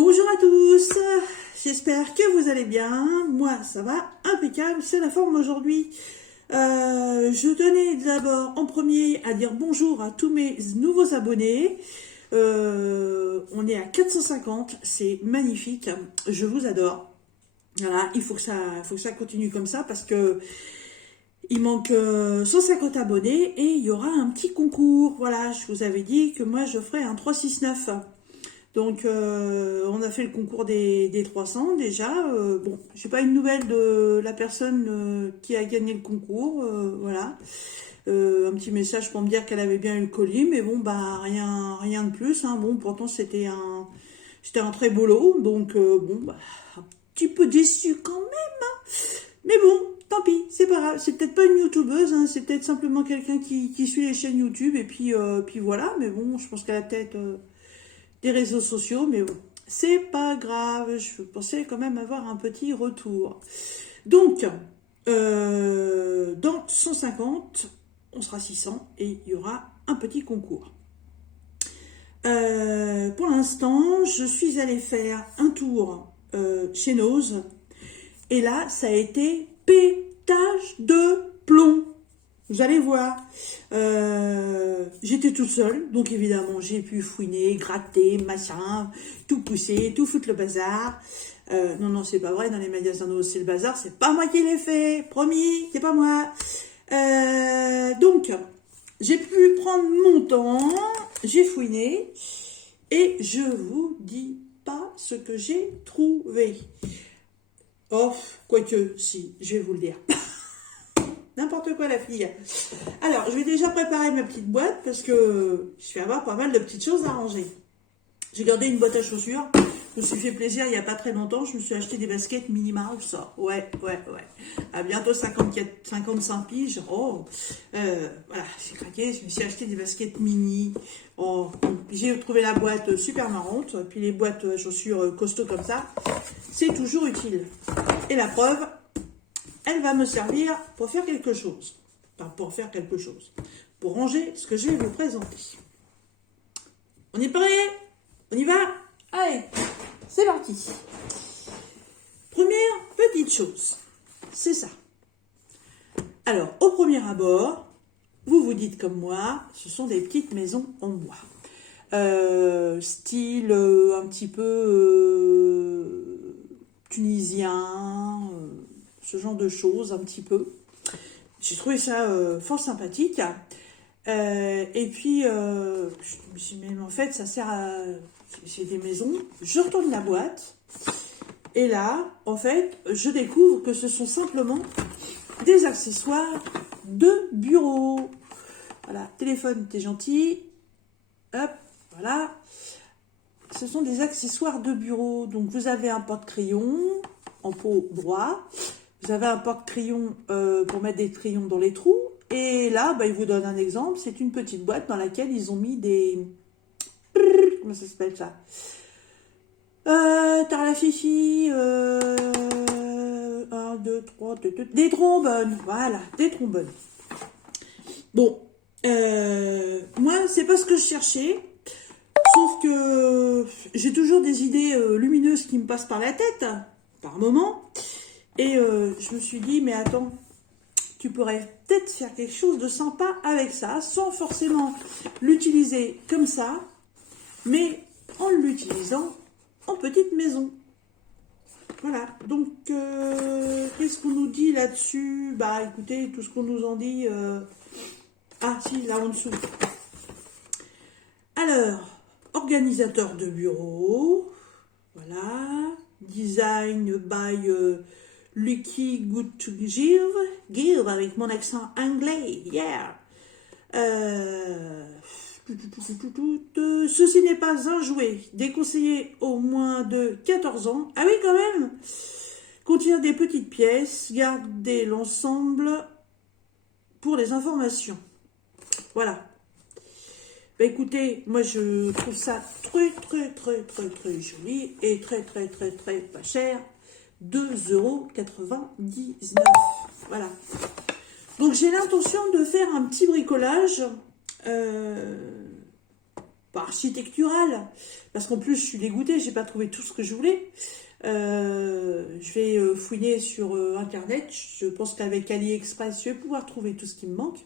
Bonjour à tous, j'espère que vous allez bien. Moi ça va impeccable, c'est la forme aujourd'hui. Je tenais d'abord en premier à dire bonjour à tous mes nouveaux abonnés. On est à 450, c'est magnifique, je vous adore. Voilà, il faut que ça continue comme ça parce que il manque 150 abonnés et il y aura un petit concours. Voilà, je vous avais dit que moi je ferai un 369. Donc, on a fait le concours des 300 déjà. Bon, j'ai pas une nouvelle de la personne qui a gagné le concours. Voilà. Un petit message pour me dire qu'elle avait bien eu le colis, mais bon, bah rien de plus. Hein. Bon, pourtant c'était un très beau lot, donc bon, bah, un petit peu déçu quand même. Hein. Mais bon, tant pis, c'est pas grave. C'est peut-être pas une youtubeuse, hein, c'est peut-être simplement quelqu'un qui suit les chaînes YouTube et puis voilà. Mais bon, je pense qu'elle a peut-être des réseaux sociaux, mais bon, c'est pas grave, je pensais quand même avoir un petit retour. Donc, dans 150, on sera 600 et il y aura un petit concours. Pour l'instant, je suis allée faire un tour chez Nose, et là, ça a été pétage de plomb. Vous allez voir, j'étais toute seule, donc évidemment j'ai pu fouiner, gratter, machin, tout pousser, tout foutre le bazar. Non, c'est pas vrai, dans les magasins d'eau c'est le bazar, c'est pas moi qui l'ai fait, promis, c'est pas moi. Donc, j'ai pu prendre mon temps, j'ai fouiné, et je vous dis pas ce que j'ai trouvé. Oh, quoique, si, je vais vous le dire. N'importe quoi la fille. Alors, je vais déjà préparer ma petite boîte parce que je vais avoir pas mal de petites choses à ranger. J'ai gardé une boîte à chaussures. Je me suis fait plaisir il n'y a pas très longtemps. Je me suis acheté des baskets Minnie Mouse. Ouais. À bientôt 55 piges. Oh, voilà, j'ai craqué. Je me suis acheté des baskets mini. Oh, j'ai trouvé la boîte super marrante. Puis les boîtes à chaussures costauds comme ça, c'est toujours utile. Et la preuve, elle va me servir pour faire quelque chose. Enfin, pour faire quelque chose. Pour ranger ce que je vais vous présenter. On est prêt? On y va? Allez, c'est parti. Première petite chose, c'est ça. Alors, au premier abord, vous vous dites comme moi, ce sont des petites maisons en bois. Style un petit peu tunisien, ce genre de choses un petit peu. J'ai trouvé ça fort sympathique. Et puis, je me suis dit, mais en fait, ça sert à... C'est des maisons. Je retourne la boîte. Et là, en fait, je découvre que ce sont simplement des accessoires de bureau. Voilà, téléphone, t'es gentil. Hop, voilà. Ce sont des accessoires de bureau. Donc, vous avez un porte-crayon en pot droit. Vous avez un porte-crayon pour mettre des crayons dans les trous. Et là, bah, il vous donne un exemple. C'est une petite boîte dans laquelle ils ont mis des... Comment ça s'appelle ça? Tarlafifi. 1, 2, 3, 2, des trombones. Voilà, des trombones. Bon. Moi, c'est pas ce que je cherchais. Sauf que j'ai toujours des idées lumineuses qui me passent par la tête, par moment. Et je me suis dit, mais attends, tu pourrais peut-être faire quelque chose de sympa avec ça, sans forcément l'utiliser comme ça, mais en l'utilisant en petite maison. Voilà, donc qu'est-ce qu'on nous dit là-dessus? Bah écoutez, tout ce qu'on nous en dit... Ah si, là en dessous. Alors, organisateur de bureau, voilà, design by Lucky Good to Give avec mon accent anglais, yeah. Ceci n'est pas un jouet, déconseillé au moins de 14 ans. Ah oui, quand même. Contient des petites pièces, gardez l'ensemble pour les informations. Voilà. Bah écoutez, moi je trouve ça très joli et très pas cher. 2,99 €. Voilà. Donc j'ai l'intention de faire un petit bricolage pas architectural, parce qu'en plus je suis dégoûtée, j'ai pas trouvé tout ce que je voulais. Je vais fouiner sur internet, je pense qu'avec AliExpress je vais pouvoir trouver tout ce qui me manque.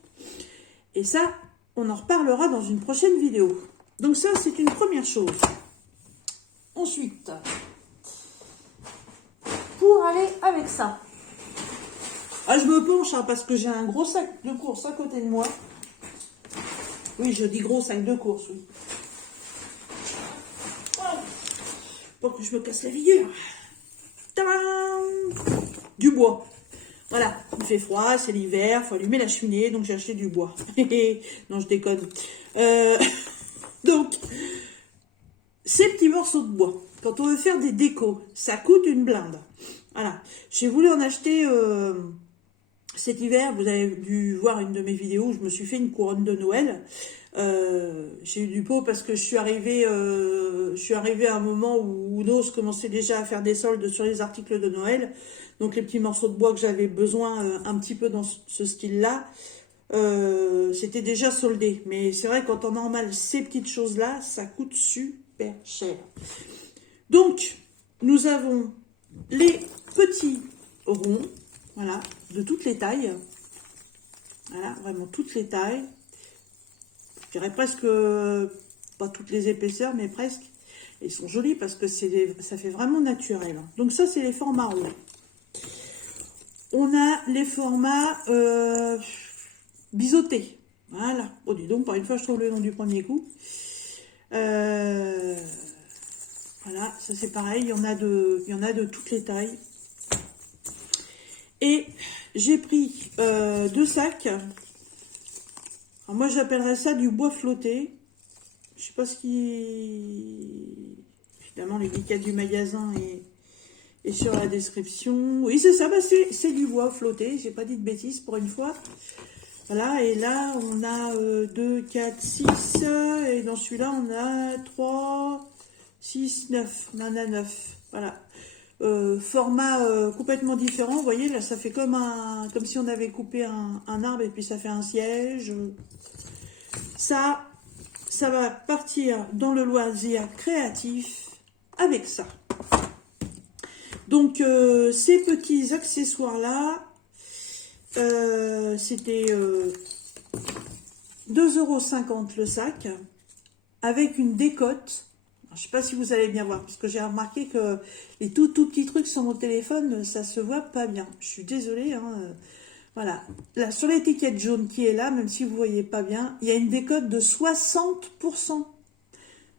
Et ça, on en reparlera dans une prochaine vidéo. Donc ça, c'est une première chose. Ensuite, pour aller avec ça, ah, je me penche hein, parce que j'ai un gros sac de courses à côté de moi. Oui, je dis gros sac de courses, oui. Oh, pour que je me casse la figure. Tadam! Du bois. Voilà, il fait froid, c'est l'hiver, il faut allumer la cheminée, donc j'ai acheté du bois. Non, je déconne. Donc, ces petits morceaux de bois, quand on veut faire des décos, ça coûte une blinde. Voilà, j'ai voulu en acheter cet hiver, vous avez dû voir une de mes vidéos où je me suis fait une couronne de Noël. J'ai eu du pot parce que je suis arrivée à un moment où Unos commençait déjà à faire des soldes sur les articles de Noël. Donc les petits morceaux de bois que j'avais besoin un petit peu dans ce style-là, c'était déjà soldé. Mais c'est vrai, quand en normal, ces petites choses-là, ça coûte super cher. Donc, nous avons les petits ronds, voilà, de toutes les tailles. Voilà, vraiment toutes les tailles. Je dirais presque, pas toutes les épaisseurs, mais presque. Ils sont jolis parce que ça fait vraiment naturel. Donc ça, c'est les formats ronds. On a les formats biseautés. Voilà. Oh, dis donc, par une fois, je trouve le nom du premier coup. Voilà, ça c'est pareil. Il y en a de toutes les tailles. Et j'ai pris 2 sacs. Alors moi, j'appellerais ça du bois flotté. Je sais pas ce qui... Évidemment, l'étiquette du magasin est sur la description. Oui, c'est ça, bah c'est du bois flotté. J'ai pas dit de bêtises pour une fois. Voilà, et là, on a 2, 4, 6. Et dans celui-là, on a 3, 6, 9. On en a 9. Voilà. Format complètement différent. Vous voyez, là, ça fait comme si on avait coupé un arbre et puis ça fait un siège. Ça va partir dans le loisir créatif avec ça. Donc, ces petits accessoires-là, c'était 2,50 € le sac, avec une décote. Alors, je ne sais pas si vous allez bien voir, parce que j'ai remarqué que les tout petits trucs sur mon téléphone, ça se voit pas bien. Je suis désolée, hein, voilà. Là, sur l'étiquette jaune qui est là, même si vous ne voyez pas bien, il y a une décote de 60%.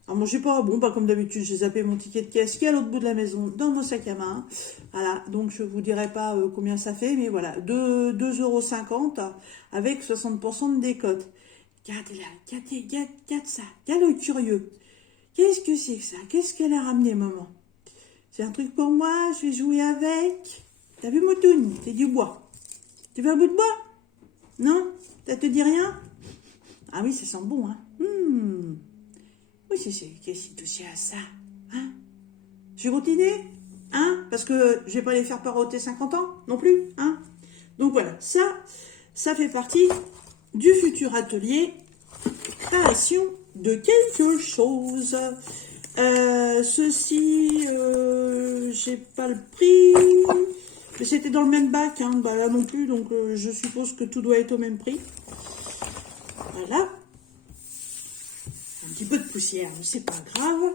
Alors moi, j'ai pas, bon, pas comme d'habitude, j'ai zappé mon ticket de caisse qui est à l'autre bout de la maison, dans mon sac à main. Voilà, donc je vous dirai pas combien ça fait, mais voilà, 2,50 € avec 60% de décote. Regardez là, regarde ça, regarde le curieux. Qu'est-ce que c'est que ça? Qu'est-ce qu'elle a ramené, maman? C'est un truc pour moi, je vais jouer avec. T'as vu, Motoun? C'est du bois. Tu veux un bout de bois? Non? Ça te dit rien? Ah oui, ça sent bon, hein? Oui, qu'est-ce qui touchait à ça? Hein? Je vais continuer? Hein? Parce que je vais pas les faire paroter 50 ans non plus, hein? Donc voilà, ça fait partie du futur atelier création de quelque chose. Ceci, j'ai pas le prix, mais c'était dans le même bac, hein, bah là non plus, donc je suppose que tout doit être au même prix. Voilà. Un petit peu de poussière, mais c'est pas grave.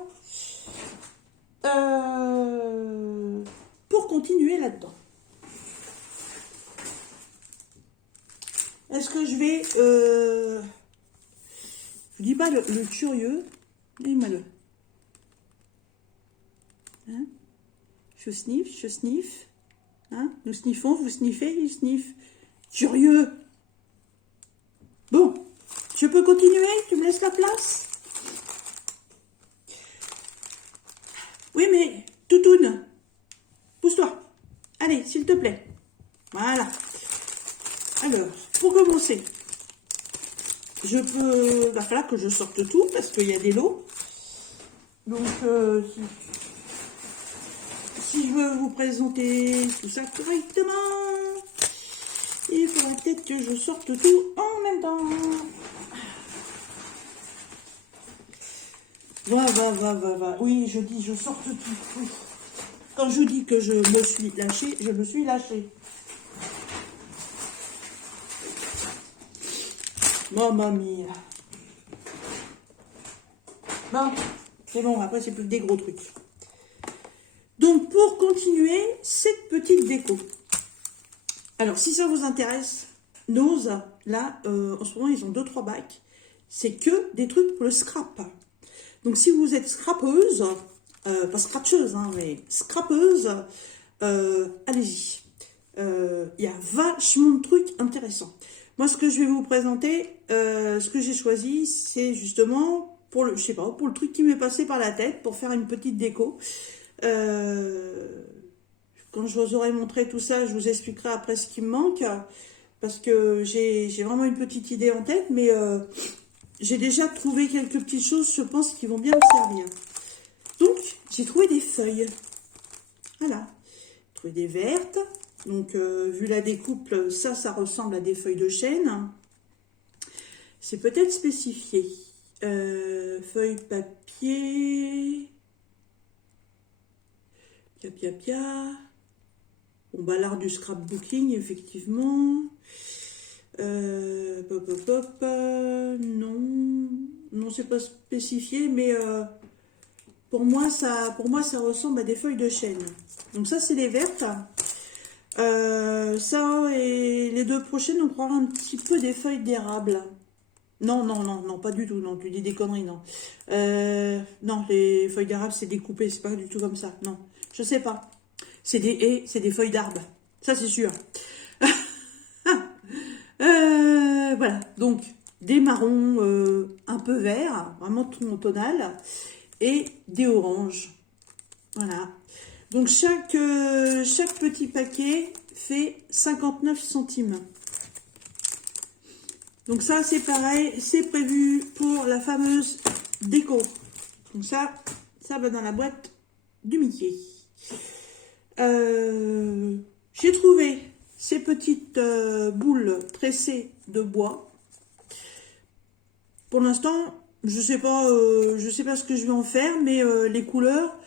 Pour continuer là-dedans. Est-ce que je vais... je dis pas le curieux. Dis-moi-le. Hein? Je sniffe. Hein? Nous sniffons, vous sniffez, il sniffe. Curieux. Bon, je peux continuer? Tu me laisses la place? Oui, mais, Toutoune, pousse-toi. Allez, s'il te plaît. Voilà. Alors, pour commencer, il va falloir que je sorte tout parce qu'il y a des lots. Donc, si je veux vous présenter tout ça correctement, il faudra peut-être que je sorte tout en même temps. Va. Oui, je dis, je sors tout. Oui. Quand je dis que je me suis lâchée, je me suis lâchée. Mamma mia. Bon, c'est bon, après c'est plus que des gros trucs. Donc pour continuer cette petite déco. Alors si ça vous intéresse, Nose, là, en ce moment ils ont 2-3 bacs. C'est que des trucs pour le scrap. Donc si vous êtes scrapeuse, pas scratcheuse, hein, mais scrapeuse, allez-y. Il y a vachement de trucs intéressants. Moi, ce que je vais vous présenter, ce que j'ai choisi, c'est justement pour le, je sais pas, pour le truc qui m'est passé par la tête, pour faire une petite déco. Quand je vous aurai montré tout ça, je vous expliquerai après ce qui me manque, parce que j'ai vraiment une petite idée en tête, mais j'ai déjà trouvé quelques petites choses, je pense, qui vont bien me servir. Donc, j'ai trouvé des feuilles. Voilà. J'ai trouvé des vertes. Donc, vu la découpe, ça ressemble à des feuilles de chêne. C'est peut-être spécifié. Feuilles papier. Pia. Bon, bah, l'art du scrapbooking, effectivement. Non, c'est pas spécifié, mais pour moi, ça ressemble à des feuilles de chêne. Donc, ça, c'est les vertes. Ça et les deux prochaines, on croira un petit peu des feuilles d'érable. Non, pas du tout. Non, tu dis des conneries, non. Non, les feuilles d'érable, c'est découpé, c'est pas du tout comme ça. Non, je sais pas. C'est des feuilles d'arbre. Ça, c'est sûr. Voilà, donc des marrons un peu verts, vraiment tout tonal, et des oranges. Voilà. Donc chaque petit paquet fait 59 centimes. Donc ça c'est pareil, c'est prévu pour la fameuse déco. Donc ça va dans la boîte du Mickey. J'ai trouvé ces petites boules tressées de bois. Pour l'instant, je sais pas ce que je vais en faire, mais les couleurs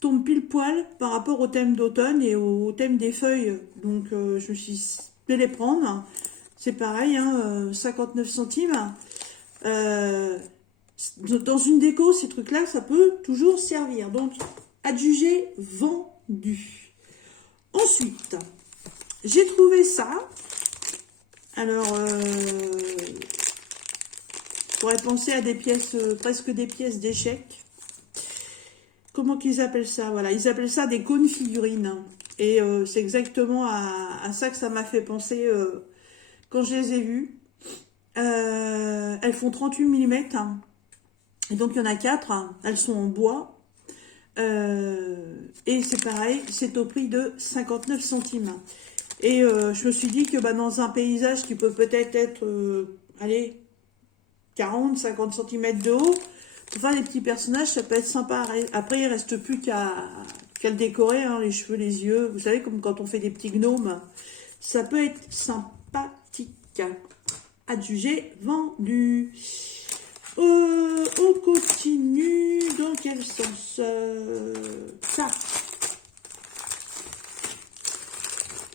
tombe pile poil par rapport au thème d'automne et au thème des feuilles. Donc, je me suis dit de les prendre. C'est pareil, hein, 59 centimes. Dans une déco, ces trucs-là, ça peut toujours servir. Donc, adjugé vendu. Ensuite, j'ai trouvé ça. Alors, je pourrais penser à des pièces, presque des pièces d'échecs. Comment qu'ils appellent ça? Voilà, ils appellent ça des cônes figurines. Et c'est exactement à ça que ça m'a fait penser quand je les ai vues. Elles font 38 mm. Et donc, il y en a 4. Elles sont en bois. Et c'est pareil, c'est au prix de 59 centimes. Et je me suis dit que dans un paysage qui peut peut-être être, allez, 40-50 cm de haut, pour faire des petits personnages, ça peut être sympa. Après, il ne reste plus qu'à le décorer, hein, les cheveux, les yeux. Vous savez, comme quand on fait des petits gnomes. Ça peut être sympathique. Adjugé, vendu. On continue. Dans quel sens ça.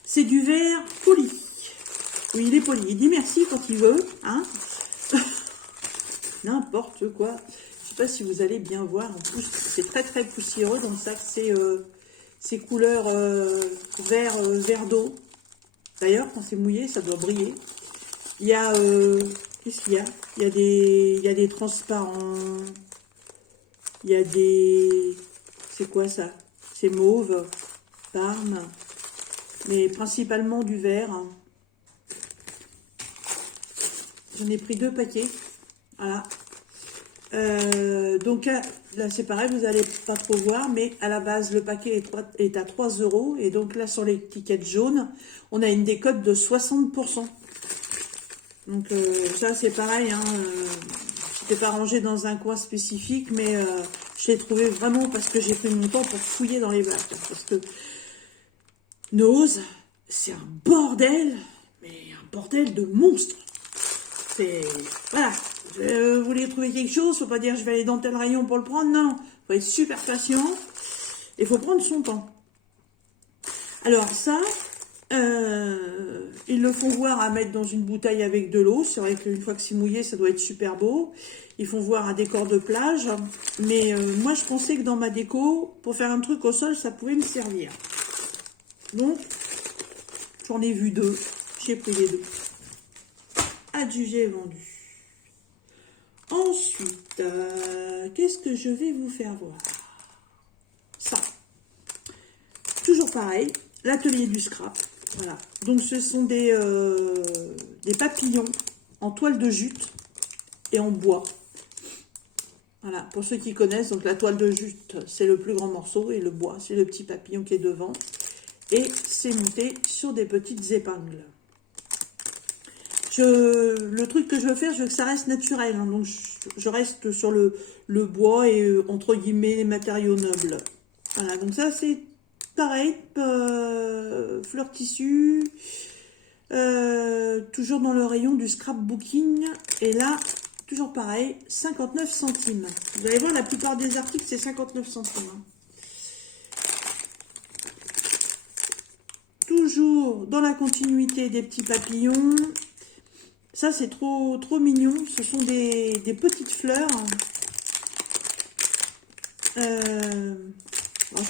C'est du verre poli. Oui, il est poli. Il dit merci quand il veut. Hein. N'importe quoi. Je sais pas si vous allez bien voir. En plus, c'est très très poussiéreux. Donc ça, c'est couleur vert d'eau. D'ailleurs, quand c'est mouillé, ça doit briller. Il y a... qu'est-ce qu'il y a? Il y a des transparents. Il y a des... C'est quoi ça? C'est mauve, parme. Mais principalement du vert. J'en ai pris 2 paquets. Voilà. Donc là c'est pareil, vous n'allez pas trop voir, mais à la base le paquet est à 3 €. Et donc là sur l'étiquette jaune, on a une décote de 60%. Donc ça c'est pareil, hein, c'était pas rangé dans un coin spécifique, mais je l'ai trouvé vraiment parce que j'ai pris mon temps pour fouiller dans les bacs. Parce que Nose, c'est un bordel, mais un bordel de monstre. C'est... Voilà. Vous voulez trouver quelque chose, faut pas dire je vais aller dans tel rayon pour le prendre, non, faut être super patient et faut prendre son temps. Alors ça, ils le font voir à mettre dans une bouteille avec de l'eau, c'est vrai qu'une fois que c'est mouillé, ça doit être super beau. Ils font voir un décor de plage, mais moi je pensais que dans ma déco, pour faire un truc au sol, ça pouvait me servir. Donc, j'en ai vu 2, j'ai pris les 2. Adjugé et vendu. Ensuite, qu'est-ce que je vais vous faire voir? Ça. Toujours pareil, l'atelier du scrap. Voilà. Donc, ce sont des papillons en toile de jute et en bois. Voilà, pour ceux qui connaissent, donc la toile de jute, c'est le plus grand morceau et le bois, c'est le petit papillon qui est devant. Et c'est monté sur des petites épingles. Le truc que je veux faire, je veux que ça reste naturel. Hein, donc, je reste sur le bois et, entre guillemets, les matériaux nobles. Voilà, donc ça, c'est pareil. Fleur tissu. Toujours dans le rayon du scrapbooking. Et là, toujours pareil, 59 centimes. Vous allez voir, la plupart des articles, c'est 59 centimes. Hein. Toujours dans la continuité des petits papillons. Ça, c'est trop mignon. Ce sont des petites fleurs. Je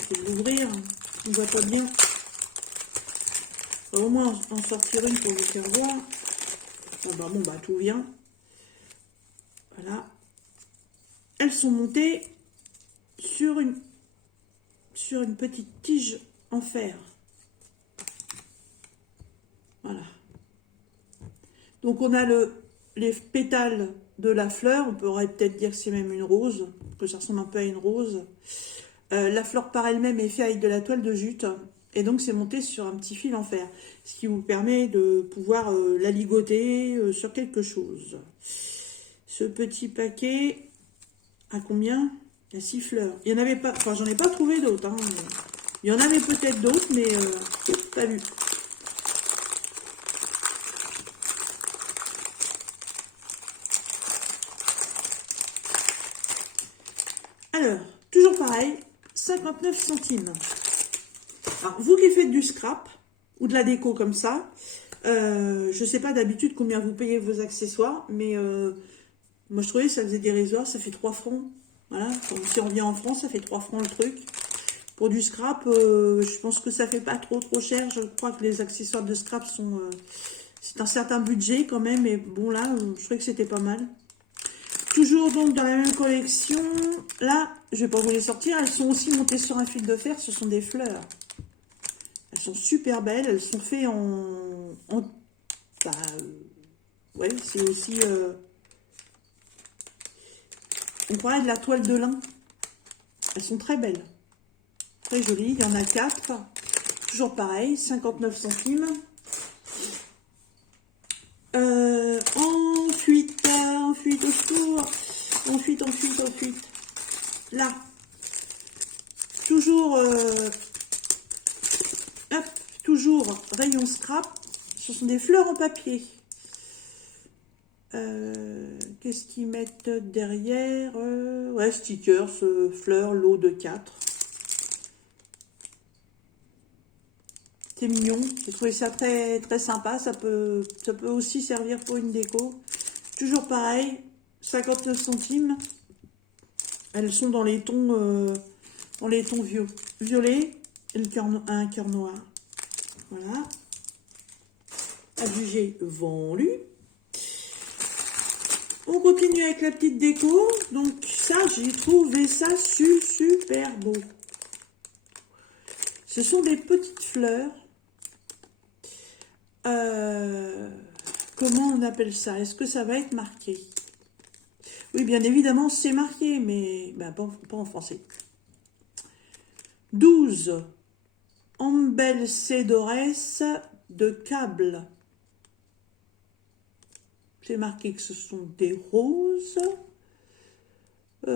peux l'ouvrir. On ne voit pas bien. Au moins en sortir une pour vous faire voir. Bon, tout vient. Voilà. Elles sont montées sur une petite tige en fer. Voilà. Donc, on a les pétales de la fleur. On pourrait peut-être dire que c'est même une rose, que ça ressemble un peu à une rose. La fleur par elle-même est faite avec de la toile de jute. Et donc, c'est monté sur un petit fil en fer. Ce qui vous permet de pouvoir la ligoter sur quelque chose. Ce petit paquet, à combien? Il y a 6 fleurs. Il y en avait pas, enfin, j'en ai pas trouvé d'autres. Hein. Il y en avait peut-être d'autres, mais pas vu. Alors, toujours pareil, 59 centimes. Alors, vous qui faites du scrap ou de la déco comme ça, je ne sais pas d'habitude combien vous payez vos accessoires, mais moi je trouvais que ça faisait dérisoire, ça fait 3 francs. Voilà, si on revient en France, ça fait 3 francs le truc. Pour du scrap, je pense que ça fait pas trop cher. Je crois que les accessoires de scrap sont... c'est un certain budget quand même, mais bon là, je trouvais que c'était pas mal. Toujours donc dans la même collection, là, je ne vais pas vous les sortir, elles sont aussi montées sur un fil de fer, ce sont des fleurs. Elles sont super belles, elles sont faites ouais, c'est aussi... on parlait de la toile de lin. Elles sont très belles, très jolies, il y en a 4. Toujours pareil, 59 centimes. Ensuite, au secours. Ensuite. Là. Toujours rayon scrap. Ce sont des fleurs en papier. Qu'est-ce qu'ils mettent derrière? Ouais, stickers, fleurs, lot de 4. C'est mignon, j'ai trouvé ça très, très sympa, ça peut aussi servir pour une déco. Toujours pareil, 59 centimes. Elles sont dans les tons, violets et un cœur noir. Voilà. Adjugé vendu. On continue avec la petite déco. Donc ça, j'ai trouvé ça super beau. Ce sont des petites fleurs. Comment on appelle ça? Est-ce que ça va être marqué? Oui, bien évidemment, c'est marqué, mais ben, pas en français. 12 embelcedores de câbles. C'est marqué que ce sont des roses. Je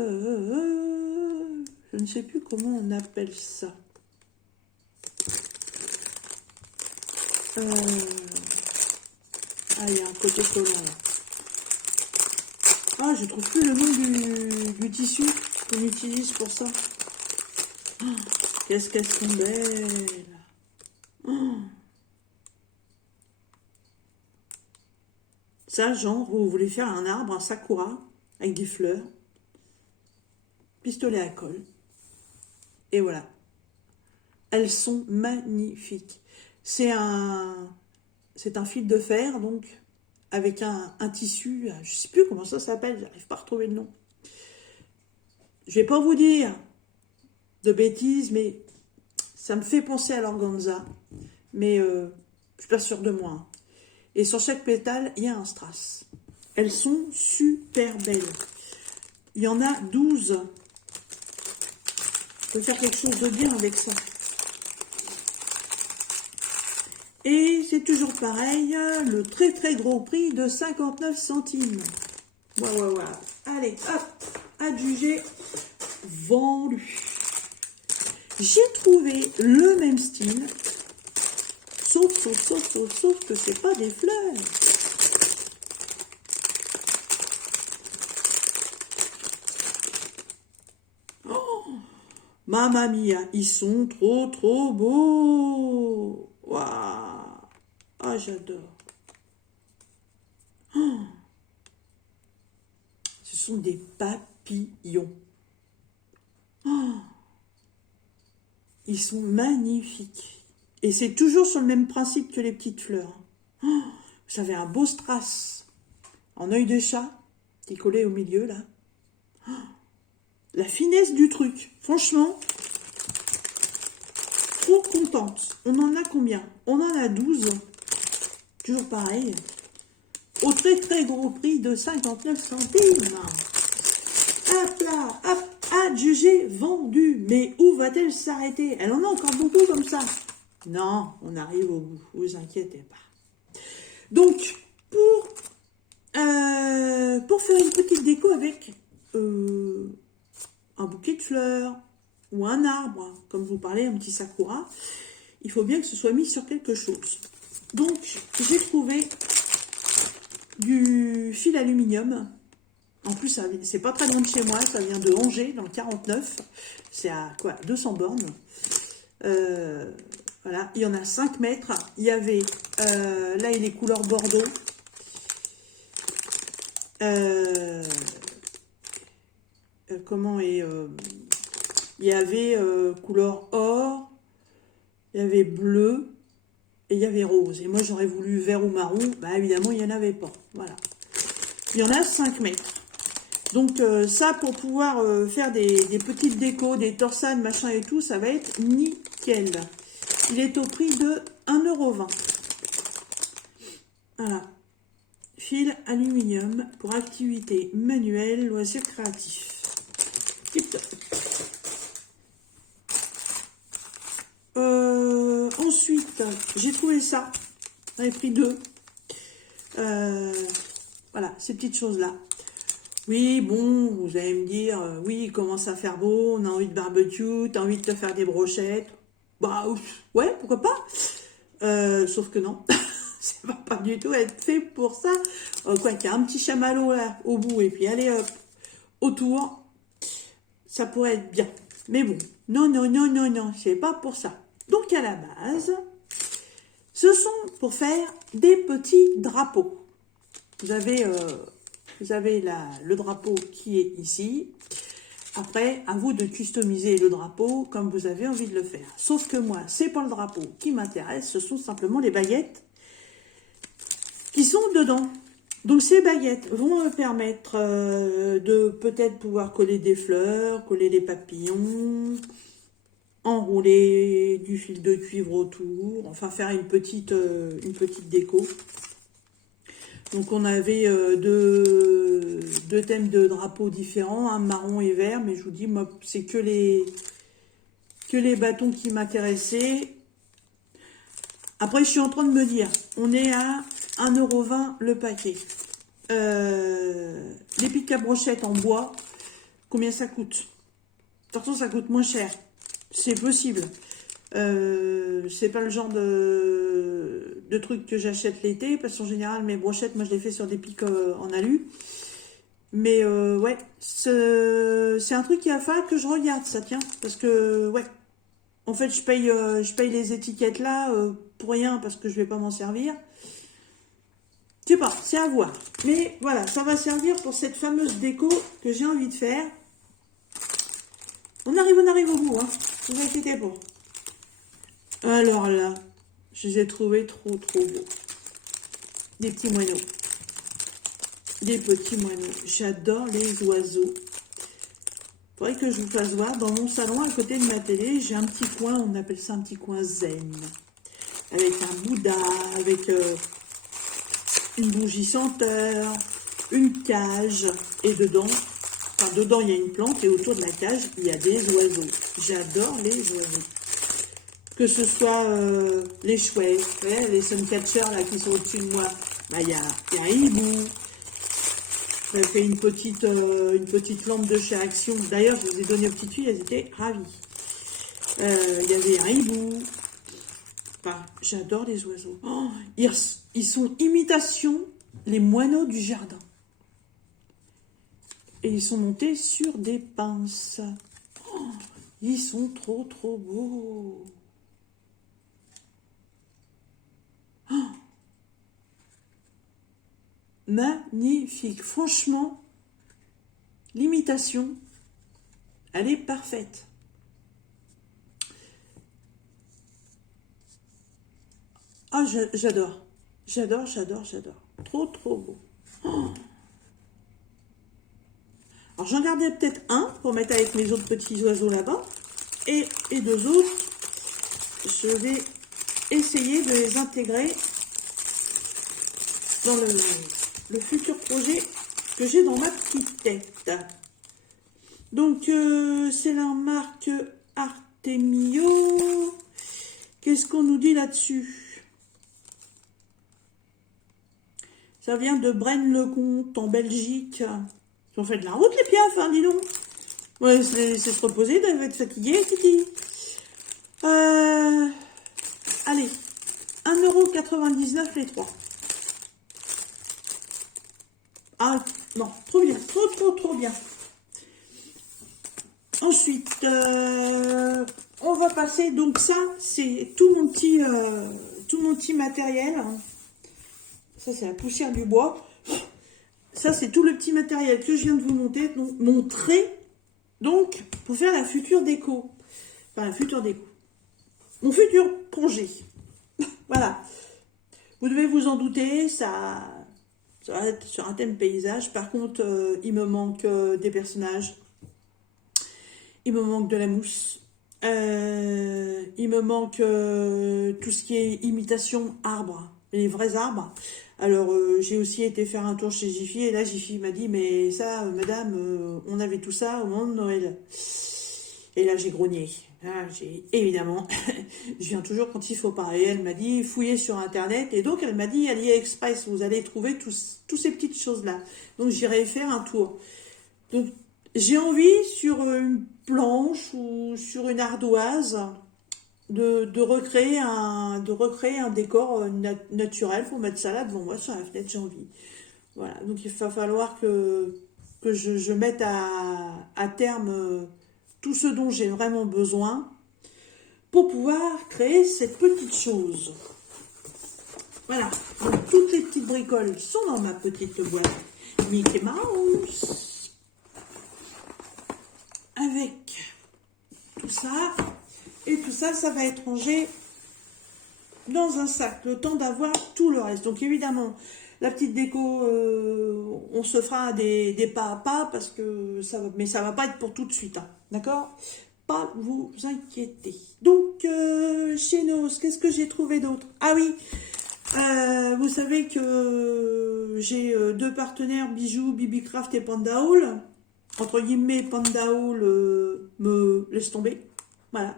ne sais plus comment on appelle ça. Ah, il y a un côté collant là. Ah, je trouve plus le nom du tissu qu'on utilise pour ça. Oh, qu'est-ce qu'elles sont belles. Oh. Ça, genre, vous voulez faire un arbre, un sakura, avec des fleurs, pistolet à colle. Et voilà. Elles sont magnifiques. C'est un fil de fer, donc, avec un tissu, je ne sais plus comment ça s'appelle, j'arrive pas à retrouver le nom. Je vais pas vous dire de bêtises, mais ça me fait penser à l'organza. Mais je suis pas sûre de moi. Hein. Et sur chaque pétale, il y a un strass. Elles sont super belles. Il y en a 12. Je peux faire quelque chose de bien avec ça. Et c'est toujours pareil, le très très gros prix de 59 centimes. Waouh. Allez, hop, adjugé, vendu. J'ai trouvé le même style, sauf que c'est pas des fleurs. Oh, mamma mia, ils sont trop beaux. Waouh. Ah, j'adore. Oh, ce sont des papillons. Oh, ils sont magnifiques. Et c'est toujours sur le même principe que les petites fleurs. Oh, vous avez un beau strass en œil de chat qui est collé au milieu, là. Oh, la finesse du truc. Franchement, trop contente. On en a combien? On en a 12. Toujours pareil. Au très très gros prix de 59 centimes. Hop là, hop, adjugé, vendu. Mais où va-t-elle s'arrêter? Elle en a encore beaucoup comme ça. Non, on arrive au bout, vous inquiétez pas. Donc, pour faire une petite déco avec un bouquet de fleurs ou un arbre, comme vous parlez, un petit sakura, il faut bien que ce soit mis sur quelque chose. Donc, j'ai trouvé du fil aluminium. En plus, c'est pas très loin de chez moi, ça vient de Angers, dans le 49. C'est à quoi, 200 bornes. Voilà, il y en a 5 mètres. Il y avait, là, il est couleur bordeaux. Il y avait couleur or, il y avait bleu et il y avait rose. Et moi, j'aurais voulu vert ou marron. Bah, évidemment, il n'y en avait pas. Voilà. Il y en a 5 mètres. Donc, ça, pour pouvoir faire des petites décos, des torsades, machin et tout, ça va être nickel. Il est au prix de 1,20 €. Voilà. Fil aluminium pour activité manuelle, loisirs créatifs. Tip top. Ensuite, j'ai trouvé ça. J'en ai pris 2. Voilà, ces petites choses-là. Oui, bon, vous allez me dire, oui, il commence à faire beau, on a envie de barbecue, t'as envie de te faire des brochettes. Bah, ouais, pourquoi pas. Sauf que non, ça va pas du tout être fait pour ça. Quoi qu'il y a un petit chamallow là, au bout, et puis allez hop, autour, ça pourrait être bien. Mais bon, non, c'est pas pour ça. Donc à la base, ce sont pour faire des petits drapeaux. Vous avez le drapeau qui est ici. Après, à vous de customiser le drapeau comme vous avez envie de le faire. Sauf que moi, c'est pas le drapeau qui m'intéresse, ce sont simplement les baguettes qui sont dedans. Donc ces baguettes vont me permettre de peut-être pouvoir coller des fleurs, coller les papillons, enrouler du fil de cuivre autour, enfin faire une petite déco. Donc on avait deux thèmes de drapeaux différents, un marron et vert, mais je vous dis, moi, c'est que les bâtons qui m'intéressaient. Après, je suis en train de me dire, on est à 1,20 € le paquet. Les pics à brochettes en bois, combien ça coûte? Pourtant, ça coûte moins cher. C'est possible. C'est pas le genre de truc que j'achète l'été, parce qu'en général, mes brochettes, moi, je les fais sur des pics en alu. Mais ouais, c'est un truc qu'il va falloir que je regarde, ça, tiens. Parce que, ouais, en fait, je paye les étiquettes là pour rien parce que je vais pas m'en servir. Je sais pas, c'est à voir. Mais voilà, ça va servir pour cette fameuse déco que j'ai envie de faire. On arrive au bout, hein. Ne vous inquiétez pas. Alors là, je les ai trouvés trop beaux. Des petits moineaux. Des petits moineaux. J'adore les oiseaux. Faudrait que je vous fasse voir. Dans mon salon, à côté de ma télé, j'ai un petit coin, on appelle ça un petit coin zen. Avec un Bouddha, avec une bougie senteur, une cage. Et dedans, dedans, il y a une plante et autour de la cage, il y a des oiseaux. J'adore les oiseaux. Que ce soit les chouettes, ouais, les suncatchers là qui sont au-dessus de moi, bah, il y a un hibou. J'ai fait une petite lampe de chez Action. D'ailleurs, je vous ai donné aux petites filles, elles étaient ravies. Il y avait un hibou. Enfin, j'adore les oiseaux. Oh, ils sont imitation les moineaux du jardin. Et ils sont montés sur des pinces. Oh, ils sont trop beaux. Oh, magnifique. Franchement, l'imitation, elle est parfaite. Ah, j'adore. J'adore. Trop beau. Oh. Alors, j'en gardais peut-être un pour mettre avec mes autres petits oiseaux là-bas. Et deux autres, je vais essayer de les intégrer dans le futur projet que j'ai dans ma petite tête. Donc, c'est la marque Artemio. Qu'est-ce qu'on nous dit là-dessus? Ça vient de Braine-le-Comte, en Belgique. Ils ont fait de la route, les piafs, hein, dis donc. Ouais, c'est se reposer, d'être être fatigué, Titi. Allez, 1,99 € les 3. Ah, non, trop bien, trop bien. Ensuite, on va passer, donc ça, c'est tout mon petit matériel. Ça, c'est la poussière du bois. Ça, c'est tout le petit matériel que je viens de vous montrer, donc, pour faire la future déco. Enfin, la future déco. Mon futur projet. Voilà. Vous devez vous en douter, ça va être sur un thème paysage. Par contre, il me manque des personnages. Il me manque de la mousse. Il me manque tout ce qui est imitation arbre, les vrais arbres. Alors, j'ai aussi été faire un tour chez Jiffy, et là, Jiffy m'a dit, mais ça, madame, on avait tout ça au moment de Noël. Et là, j'ai grogné. Ah, évidemment, je viens toujours quand il faut pas. Et elle m'a dit, fouillez sur Internet. Et donc, elle m'a dit, AliExpress, vous allez trouver tous ces petites choses-là. Donc, j'irai faire un tour. Donc, j'ai envie, sur une planche ou sur une ardoise, de recréer un décor naturel pour mettre ça là devant moi sur la fenêtre, j'ai envie. Voilà, donc il va falloir que je mette à terme tout ce dont j'ai vraiment besoin pour pouvoir créer cette petite chose. Voilà, donc toutes les petites bricoles sont dans ma petite boîte Mickey Mouse. Avec tout ça. Et tout ça, ça va être rangé dans un sac, le temps d'avoir tout le reste. Donc évidemment, la petite déco, on se fera des pas à pas, parce que mais ça va pas être pour tout de suite, hein, d'accord? Pas vous inquiéter. Donc, chez Nos, qu'est-ce que j'ai trouvé d'autre? Ah oui, vous savez que j'ai deux partenaires, Bijoux, Bibicraft et Panda Haul. Entre guillemets, Panda Haul me laisse tomber. Voilà.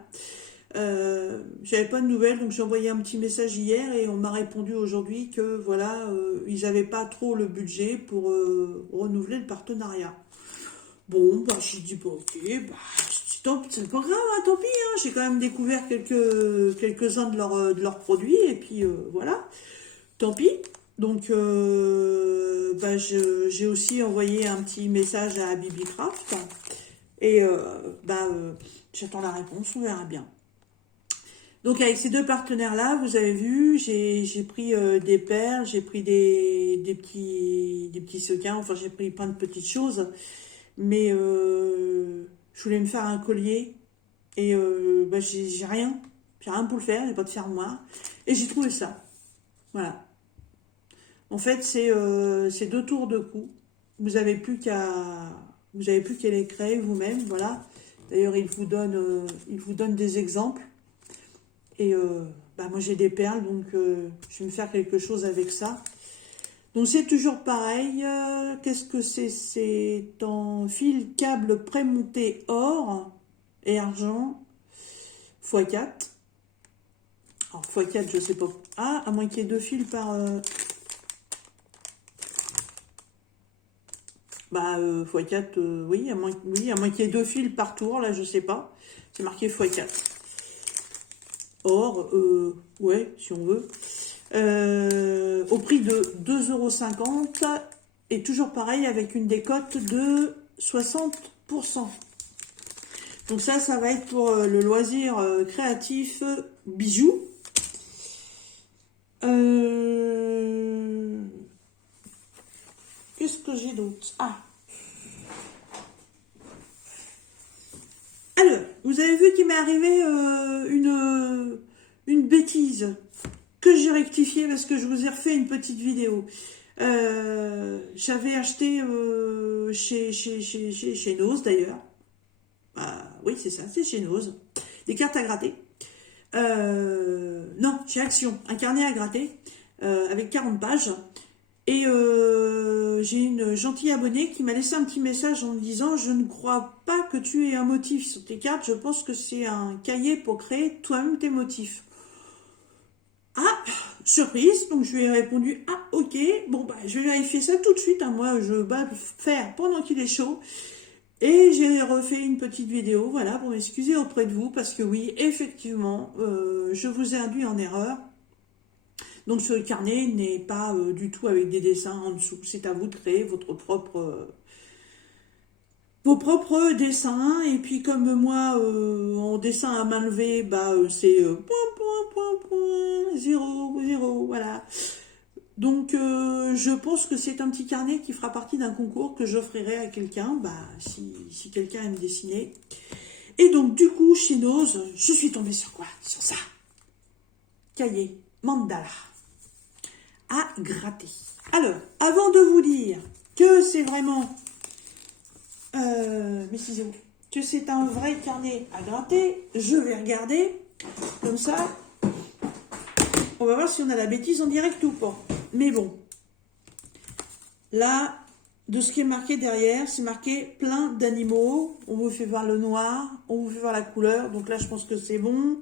J'avais pas de nouvelles, donc j'ai envoyé un petit message hier et on m'a répondu aujourd'hui que voilà, ils n'avaient pas trop le budget pour renouveler le partenariat. Bon, bah j'ai dit bah ok, bah c'est pas grave, hein, tant pis, hein, j'ai quand même découvert quelques-uns de leurs produits et puis voilà, tant pis. Donc, bah, j'ai aussi envoyé un petit message à Bibicraft. Et bah, j'attends la réponse, on verra bien. Donc avec ces deux partenaires-là, vous avez vu, j'ai pris des perles, j'ai pris des petits sequins, enfin j'ai pris plein de petites choses. Mais je voulais me faire un collier et bah, j'ai rien. J'ai rien pour le faire, j'ai pas de fermoir. Et j'ai trouvé ça. Voilà. En fait, c'est 2 tours de cou. Vous avez plus qu'à les créer vous-même, voilà. D'ailleurs, il vous donne des exemples. Et bah, moi, j'ai des perles, donc je vais me faire quelque chose avec ça. Donc, c'est toujours pareil. Qu'est-ce que c'est? C'est en fil câble prémonté or et argent x4. Alors, x4, je sais pas. Ah, à moins qu'il y ait 2 fils par... Bah, x4, oui, à moins qu'il y ait 2 fils par tour, là, je sais pas. C'est marqué x4. Or, ouais, si on veut. Au prix de 2,50 € et toujours pareil avec une décote de 60%. Donc ça va être pour le loisir créatif bijoux. Qu'est-ce que j'ai d'autre? Ah. Alors, vous avez vu qu'il m'est arrivé une bêtise que j'ai rectifiée parce que je vous ai refait une petite vidéo. J'avais acheté chez Nose d'ailleurs. Oui, c'est ça, c'est chez Nose. Des cartes à gratter. Non, chez Action, un carnet à gratter avec 40 pages. Et j'ai une gentille abonnée qui m'a laissé un petit message en me disant: je ne crois pas que tu aies un motif sur tes cartes, je pense que c'est un cahier pour créer toi-même tes motifs. Ah, surprise, donc je lui ai répondu: ah ok, bon bah je vais vérifier ça tout de suite, hein. Moi je vais le faire pendant qu'il est chaud. Et j'ai refait une petite vidéo, voilà, pour m'excuser auprès de vous, parce que oui, effectivement, je vous ai induit en erreur. Donc ce carnet n'est pas du tout avec des dessins en dessous. C'est à vous de créer vos propres dessins. Et puis comme moi, en dessin à main levée, bah, c'est point, 0, 0, voilà. Donc je pense que c'est un petit carnet qui fera partie d'un concours que j'offrirai à quelqu'un, bah, si quelqu'un aime dessiner. Et donc du coup, chez Nose, je suis tombée sur quoi? Sur ça. Cahier mandala à gratter. Alors, avant de vous dire que c'est vraiment que c'est un vrai carnet à gratter, je vais regarder comme ça. On va voir si on a la bêtise en direct ou pas. Mais bon, là, de ce qui est marqué derrière, c'est marqué plein d'animaux. On vous fait voir le noir, on vous fait voir la couleur. Donc là, je pense que c'est bon.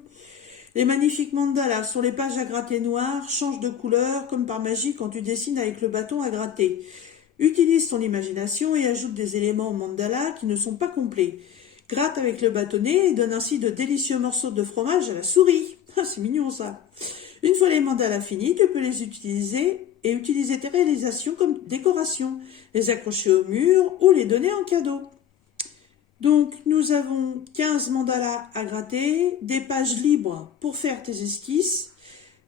Les magnifiques mandalas sur les pages à gratter noires changent de couleur comme par magie quand tu dessines avec le bâton à gratter. Utilise ton imagination et ajoute des éléments au mandala qui ne sont pas complets. Gratte avec le bâtonnet et donne ainsi de délicieux morceaux de fromage à la souris. Ah, c'est mignon ça. Une fois les mandalas finis, tu peux les utiliser et utiliser tes réalisations comme décoration, les accrocher au mur ou les donner en cadeau. Donc, nous avons 15 mandalas à gratter, des pages libres pour faire tes esquisses,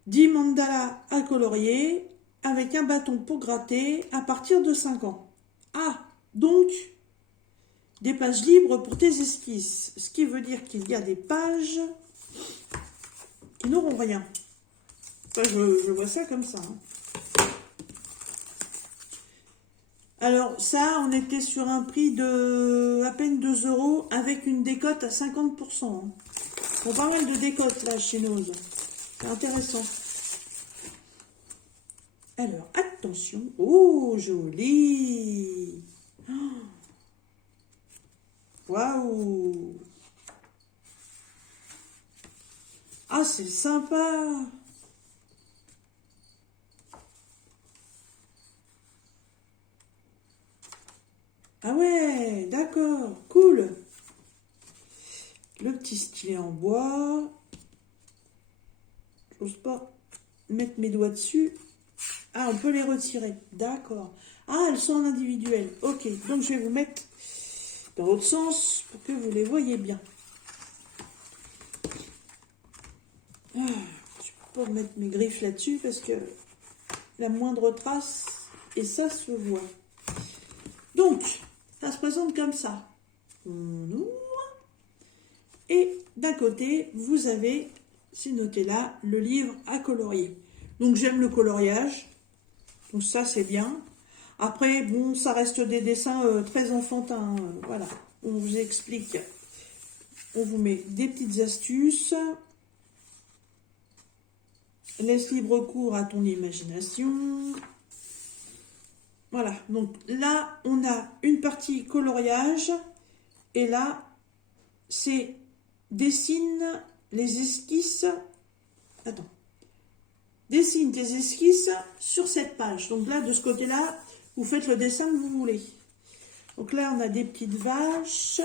10 mandalas à colorier, avec un bâton pour gratter à partir de 5 ans. Ah, donc, des pages libres pour tes esquisses, ce qui veut dire qu'il y a des pages qui n'auront rien. Ça, je vois ça comme ça. Alors ça, on était sur un prix de à peine 2 € avec une décote à 50%. On pas mal de décotes là chez nous. C'est intéressant. Alors, attention. Oh, joli. Waouh. Ah, c'est sympa. Ah ouais, d'accord, cool. Le petit stylet en bois. J'ose pas mettre mes doigts dessus. Ah, on peut les retirer. D'accord. Ah, elles sont en individuel. Ok, donc je vais vous mettre dans l'autre sens pour que vous les voyez bien. Ah, je peux pas mettre mes griffes là-dessus parce que la moindre trace, et ça se voit. Donc, ça se présente comme ça. On ouvre. Et d'un côté, vous avez, c'est noté là, le livre à colorier. Donc j'aime le coloriage. Donc ça, c'est bien. Après, bon, ça reste des dessins très enfantins. Voilà, on vous explique. On vous met des petites astuces. Laisse libre cours à ton imagination. Voilà, donc là, on a une partie coloriage. Et là, c'est dessine les esquisses. Attends. Dessine tes esquisses sur cette page. Donc là, de ce côté-là, vous faites le dessin que vous voulez. Donc là, on a des petites vaches.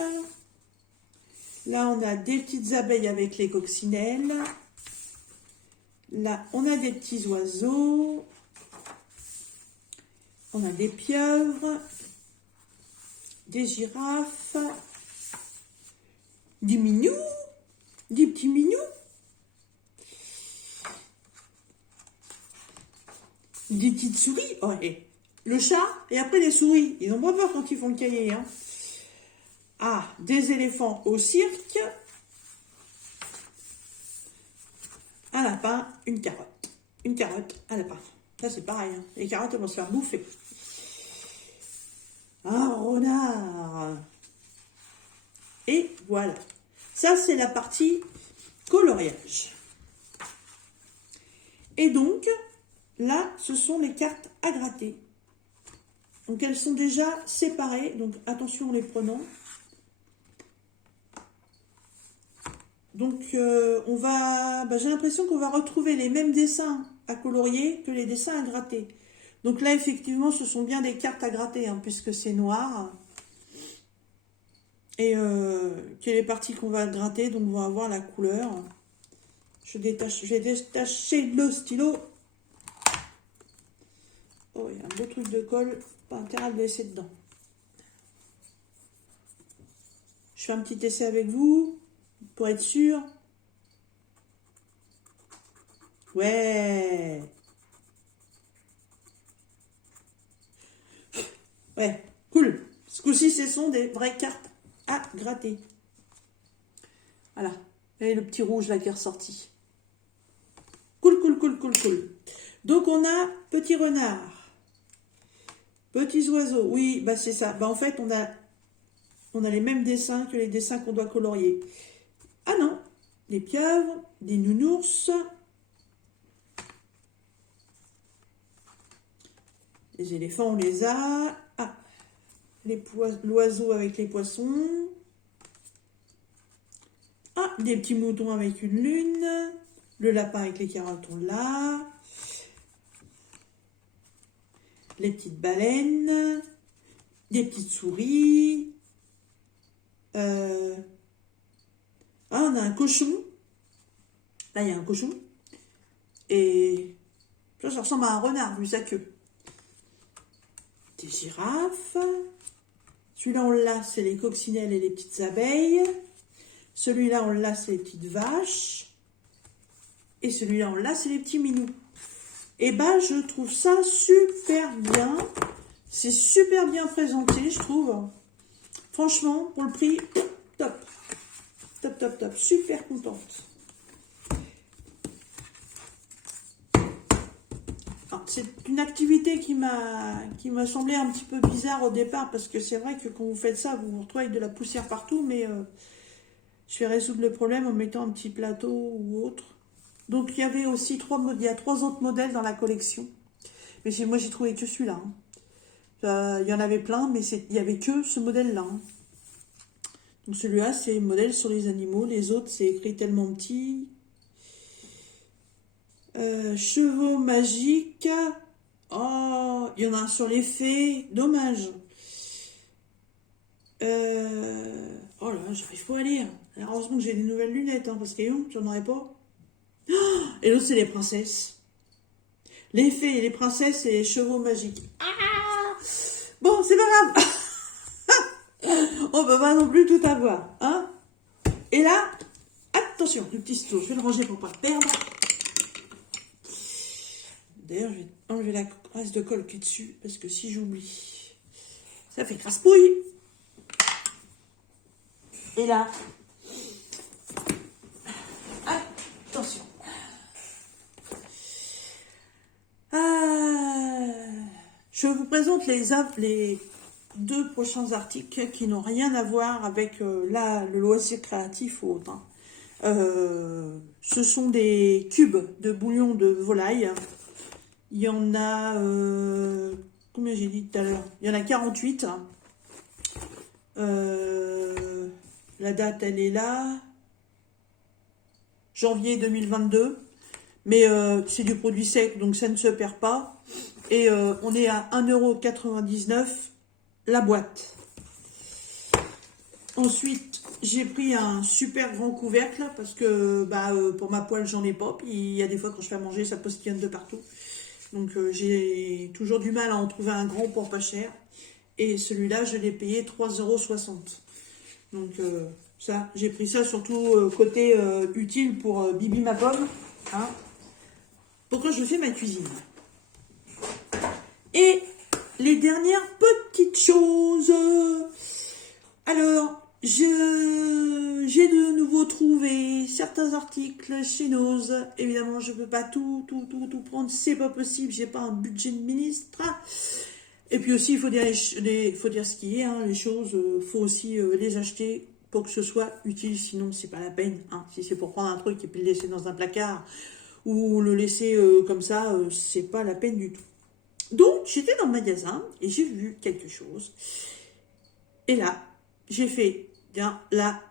Là, on a des petites abeilles avec les coccinelles. Là, on a des petits oiseaux. On a des pieuvres. Des girafes. Des minous. Des petits minous. Des petites souris. Oh, et le chat et après les souris. Ils ont pas peur quand ils font le cahier. Hein. Ah, des éléphants au cirque. Un lapin, une carotte. Une carotte, un lapin. Ça, c'est pareil. Hein. Les carottes, elles vont se faire bouffer. Un renard. Et voilà. Ça, c'est la partie coloriage. Et donc, là, ce sont les cartes à gratter. Donc, elles sont déjà séparées. Donc, attention en les prenant. Donc, on va... j'ai l'impression qu'on va retrouver les mêmes dessins à colorier que les dessins à gratter. Donc là, effectivement, ce sont bien des cartes à gratter, hein, puisque c'est noir. Et quelle est partie qu'on va gratter, donc on va avoir la couleur. Je vais détacher le stylo. Oh, il y a un beau truc de colle, pas intérêt à le laisser dedans. Je fais un petit essai avec vous, pour être sûr. Ouais. Ouais, cool. Ce coup-ci, ce sont des vraies cartes à gratter. Voilà. Et le petit rouge là qui est ressorti. Cool, cool, cool, cool, cool. Donc, on a petit renard. Petits oiseaux. Oui, bah c'est ça. Bah en fait, on a les mêmes dessins que les dessins qu'on doit colorier. Ah non. Des pieuvres, des nounours. Les éléphants, on les a. Ah, l'oiseau avec les poissons. Ah, des petits moutons avec une lune. Le lapin avec les carottes, on l'a. Les petites baleines. Des petites souris. Ah, on a un cochon. Là, il y a un cochon. Et ça ressemble à un renard, vu sa queue. Des girafes. Celui-là, on l'a, c'est les coccinelles et les petites abeilles. Celui-là, on l'a, c'est les petites vaches. Et celui-là, on l'a, c'est les petits minous. Et ben, je trouve ça super bien. C'est super bien présenté, je trouve. Franchement, pour le prix, top. Top, top, top. Super contente. C'est une activité qui m'a semblé un petit peu bizarre au départ, parce que c'est vrai que quand vous faites ça, vous vous retrouvez avec de la poussière partout, mais je vais résoudre le problème en mettant un petit plateau ou autre. Donc il y avait aussi il y a 3 autres modèles dans la collection, mais moi j'ai trouvé que celui-là. Hein. Il y en avait plein, mais il n'y avait que ce modèle-là. Hein. Donc celui-là, c'est modèle sur les animaux, les autres, c'est écrit tellement petit. Chevaux magiques. Oh, il y en a un sur les fées. Dommage. Oh là, j'arrive pas à lire. Heureusement que j'ai des nouvelles lunettes, hein, parce que j'en aurais pas. Oh, et l'autre, c'est les princesses. Les fées, les princesses et les chevaux magiques. Ah, bon, c'est pas grave. On peut pas non plus tout avoir, hein. Et là, attention, le petit stylo, je vais le ranger pour pas le perdre. D'ailleurs, je vais enlever la reste de colle qui est dessus, parce que si j'oublie, ça fait crasse-pouille. Et là, attention. Je vous présente les 2 prochains articles qui n'ont rien à voir avec le loisir créatif ou autre, hein. Ce sont des cubes de bouillon de volaille. Il y en a, combien j'ai dit tout à l'heure? Il y en a 48. La date, elle est là. Janvier 2022. Mais c'est du produit sec, donc ça ne se perd pas. Et on est à 1,99 € la boîte. Ensuite, j'ai pris un super grand couvercle parce que pour ma poêle, j'en ai pas. Puis il y a des fois, quand je fais à manger, ça postillonne de partout. Donc j'ai toujours du mal à en trouver un grand pour pas cher. Et celui-là, je l'ai payé 3,60 €. Donc ça, j'ai pris ça surtout côté utile pour Bibi ma pomme. Hein, pour quand je fais ma cuisine. Et les dernières petites choses. Alors, j'ai de nouveau trouvé certains articles chez Nose. Évidemment, je ne peux pas tout prendre, c'est pas possible, j'ai pas un budget de ministre. Et puis aussi, il faut dire, faut dire ce qui est, hein, les choses, faut aussi les acheter pour que ce soit utile, sinon c'est pas la peine. Hein. Si c'est pour prendre un truc et puis le laisser dans un placard ou le laisser comme ça, c'est pas la peine du tout. Donc, j'étais dans le magasin et j'ai vu quelque chose. Et là, j'ai fait, tiens, là,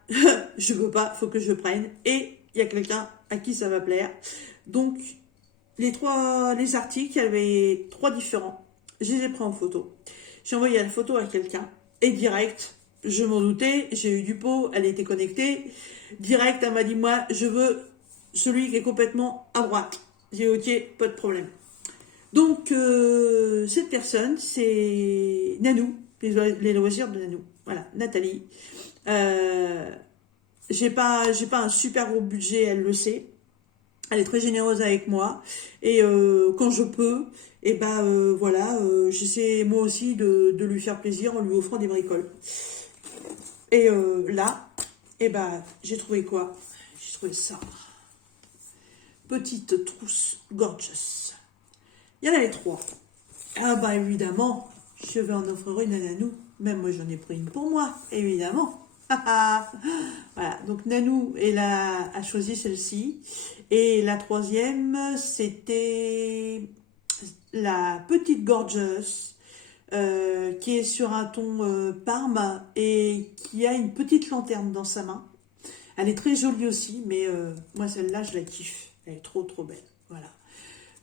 je peux pas, faut que je prenne. Et il y a quelqu'un à qui ça va plaire. Donc, les articles, il y avait 3 différents. Je les ai pris en photo. J'ai envoyé la photo à quelqu'un. Et direct, je m'en doutais, j'ai eu du pot, elle était connectée. Direct, elle m'a dit, moi, je veux celui qui est complètement à droite. J'ai dit, ok, pas de problème. Donc, cette personne, c'est Nanou, les loisirs de Nanou. Voilà, Nathalie. J'ai pas un super gros budget, elle le sait. Elle est très généreuse avec moi. Et quand je peux, et voilà, j'essaie moi aussi de lui faire plaisir en lui offrant des bricoles. Et là, j'ai trouvé quoi? J'ai trouvé ça. Petite trousse gorgeous. Il y en avait 3. Ah évidemment, je vais en offrir une à Nanou. Même moi j'en ai pris une pour moi, évidemment. Voilà, donc Nanou a choisi celle-ci. Et la 3e, c'était la petite gorgeous qui est sur un ton parme et qui a une petite lanterne dans sa main. Elle est très jolie aussi, mais moi celle-là je la kiffe. Elle est trop belle. Voilà.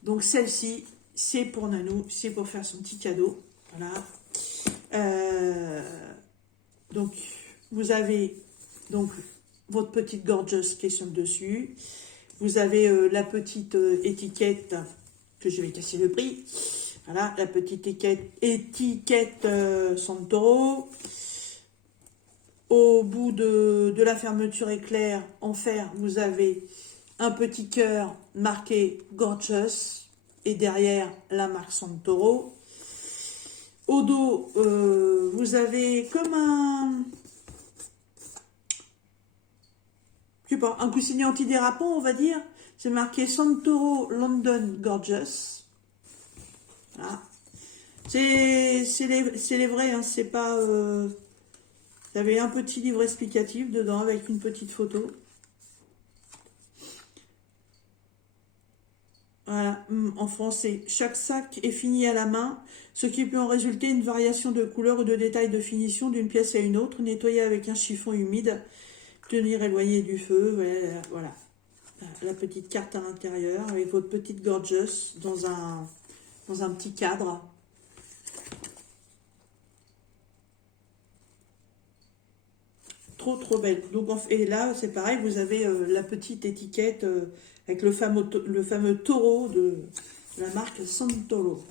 Donc celle-ci, c'est pour Nanou, c'est pour faire son petit cadeau. Voilà. Donc, vous avez donc votre petite gorgeous qui est sur le dessus. Vous avez la petite étiquette que je vais casser le prix. Voilà, la petite étiquette Santoro. Au bout de la fermeture éclair en fer, vous avez un petit cœur marqué Gorgeous et derrière la marque Santoro. Au dos, vous avez comme un coussinet antidérapant, on va dire. C'est marqué Santoro London Gorgeous. Voilà. C'est les vrais, hein, c'est pas... Vous avez un petit livre explicatif dedans avec une petite photo. Voilà, en français. Chaque sac est fini à la main, ce qui peut en résulter une variation de couleur ou de détail de finition d'une pièce à une autre, nettoyer avec un chiffon humide, tenir éloigné du feu. Voilà. La petite carte à l'intérieur avec votre petite gorgeous dans un petit cadre. Trop belle. Donc, et là, c'est pareil, vous avez la petite étiquette avec le fameux taureau de la marque Santoro.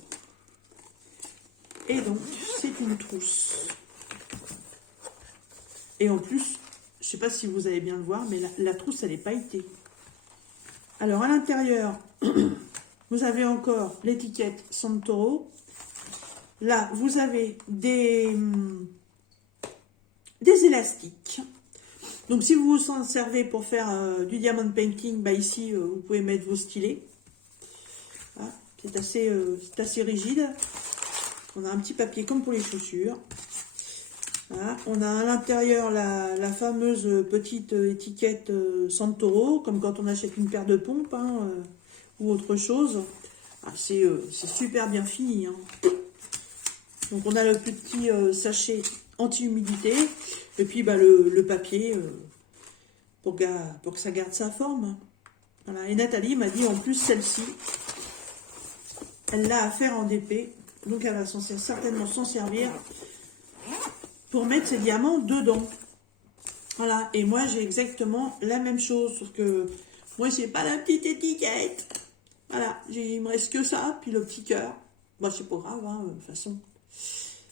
Et donc, c'est une trousse. Et en plus, je ne sais pas si vous allez bien le voir, mais la trousse, elle est pailletée. Alors, à l'intérieur, vous avez encore l'étiquette Santoro. Là, vous avez des élastiques. Donc, si vous vous en servez pour faire du diamond painting, bah ici, vous pouvez mettre vos stylets. Voilà, c'est assez rigide. On a un petit papier comme pour les chaussures. Voilà. On a à l'intérieur la fameuse petite étiquette Santoro, comme quand on achète une paire de pompes hein, ou autre chose. Ah, c'est super bien fini. Hein. Donc on a le petit sachet anti-humidité et puis bah, le papier pour que ça garde sa forme. Voilà. Et Nathalie m'a dit en plus celle-ci, elle l'a à faire en DP, donc elle va certainement s'en servir pour mettre ses diamants dedans. Voilà, et moi j'ai exactement la même chose, sauf que moi j'ai pas la petite étiquette. Voilà, il me reste que ça, puis le petit cœur. Bah c'est pas grave, hein, de toute façon.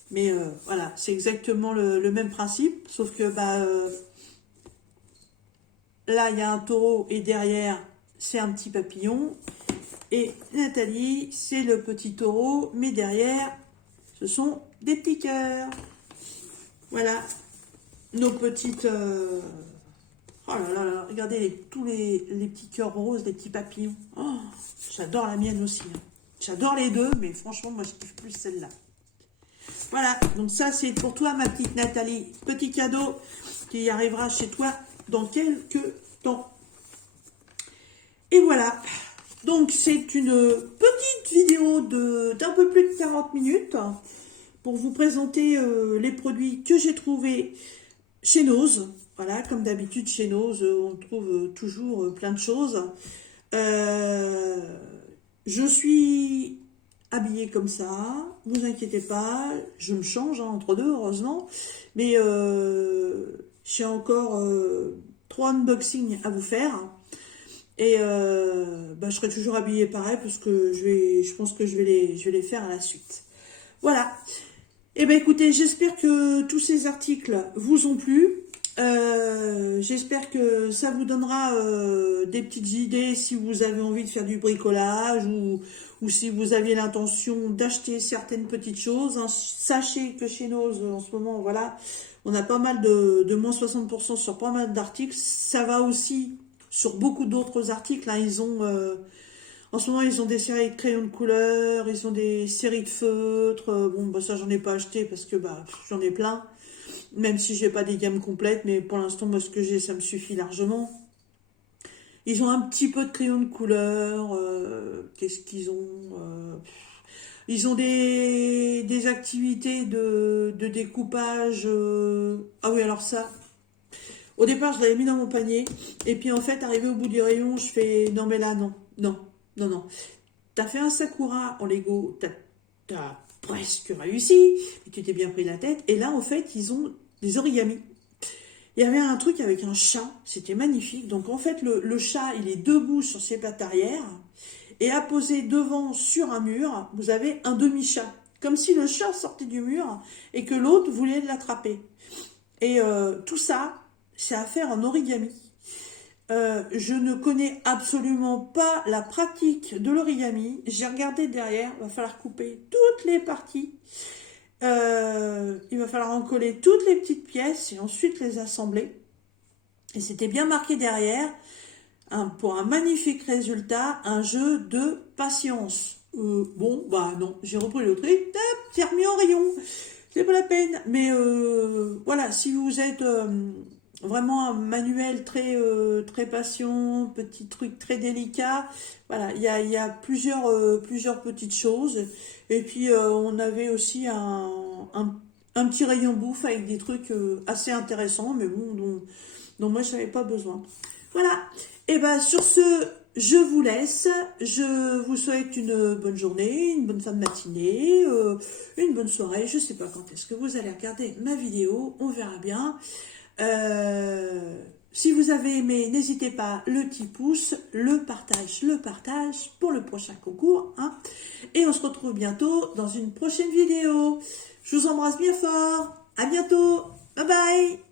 Mais voilà, c'est exactement le même principe, sauf que bah, là il y a un taureau et derrière c'est un petit papillon. Et Nathalie, c'est le petit taureau, mais derrière ce sont des petits cœurs. Voilà, nos petites... Oh là là là, regardez tous les petits cœurs roses, les petits papillons. Oh, j'adore la mienne aussi. Hein. J'adore les deux, mais franchement, moi, je kiffe plus celle-là. Voilà, donc ça, c'est pour toi, ma petite Nathalie. Petit cadeau qui arrivera chez toi dans quelques temps. Et voilà, donc c'est une petite vidéo d'un peu plus de 40 minutes pour vous présenter les produits que j'ai trouvés chez Nose. Voilà, comme d'habitude chez Nose, on trouve toujours plein de choses. Je suis habillée comme ça, vous inquiétez pas, je me change hein, entre deux, heureusement. Mais j'ai encore 3 unboxings à vous faire. Et bah, je serai toujours habillée pareil, parce que je pense que je vais les faire à la suite. Voilà. Et ben écoutez, j'espère que tous ces articles vous ont plu. J'espère que ça vous donnera des petites idées si vous avez envie de faire du bricolage ou si vous aviez l'intention d'acheter certaines petites choses. Hein. Sachez que chez Nose, en ce moment, voilà, on a pas mal de moins 60% sur pas mal d'articles. Ça va aussi sur beaucoup d'autres articles. Hein. En ce moment, ils ont des séries de crayons de couleur, ils ont des séries de feutres. Bon, bah ça, j'en ai pas acheté parce que bah j'en ai plein. Même si j'ai pas des gammes complètes, mais pour l'instant, moi, ce que j'ai, ça me suffit largement. Ils ont un petit peu de crayons de couleur. Qu'est-ce qu'ils ont ils ont des activités de découpage. Ah oui, alors ça. Au départ, je l'avais mis dans mon panier. Et puis, en fait, arrivé au bout du rayon, je fais, non, mais là, non. Non, non, non. T'as fait un Sakura en Lego. T'as presque réussi. Et tu t'es bien pris la tête. Et là, en fait, ils ont des origamis. Il y avait un truc avec un chat. C'était magnifique. Donc, en fait, le chat, il est debout sur ses pattes arrière. Et apposé devant sur un mur, vous avez un demi-chat. Comme si le chat sortait du mur et que l'autre voulait l'attraper. Et tout ça, c'est à faire en origami. Je ne connais absolument pas la pratique de l'origami. J'ai regardé derrière, il va falloir couper toutes les parties. Il va falloir en coller toutes les petites pièces et ensuite les assembler. Et c'était bien marqué derrière, pour un magnifique résultat, un jeu de patience. Bon, bah non, j'ai repris le truc, j'ai remis en rayon. C'est pas la peine. Mais voilà, si vous êtes vraiment un manuel très patient, petit truc très délicat, voilà, il y a plusieurs petites choses. Et puis on avait aussi un petit rayon bouffe avec des trucs assez intéressants, mais bon, dont moi je n'avais pas besoin. Voilà. Et ben sur ce, je vous laisse. Je vous souhaite une bonne journée, une bonne fin de matinée, une bonne soirée. Je sais pas quand est-ce que vous allez regarder ma vidéo. On verra bien. Si vous avez aimé, n'hésitez pas, le petit pouce, le partage pour le prochain concours. Hein. Et on se retrouve bientôt dans une prochaine vidéo. Je vous embrasse bien fort. À bientôt. Bye bye.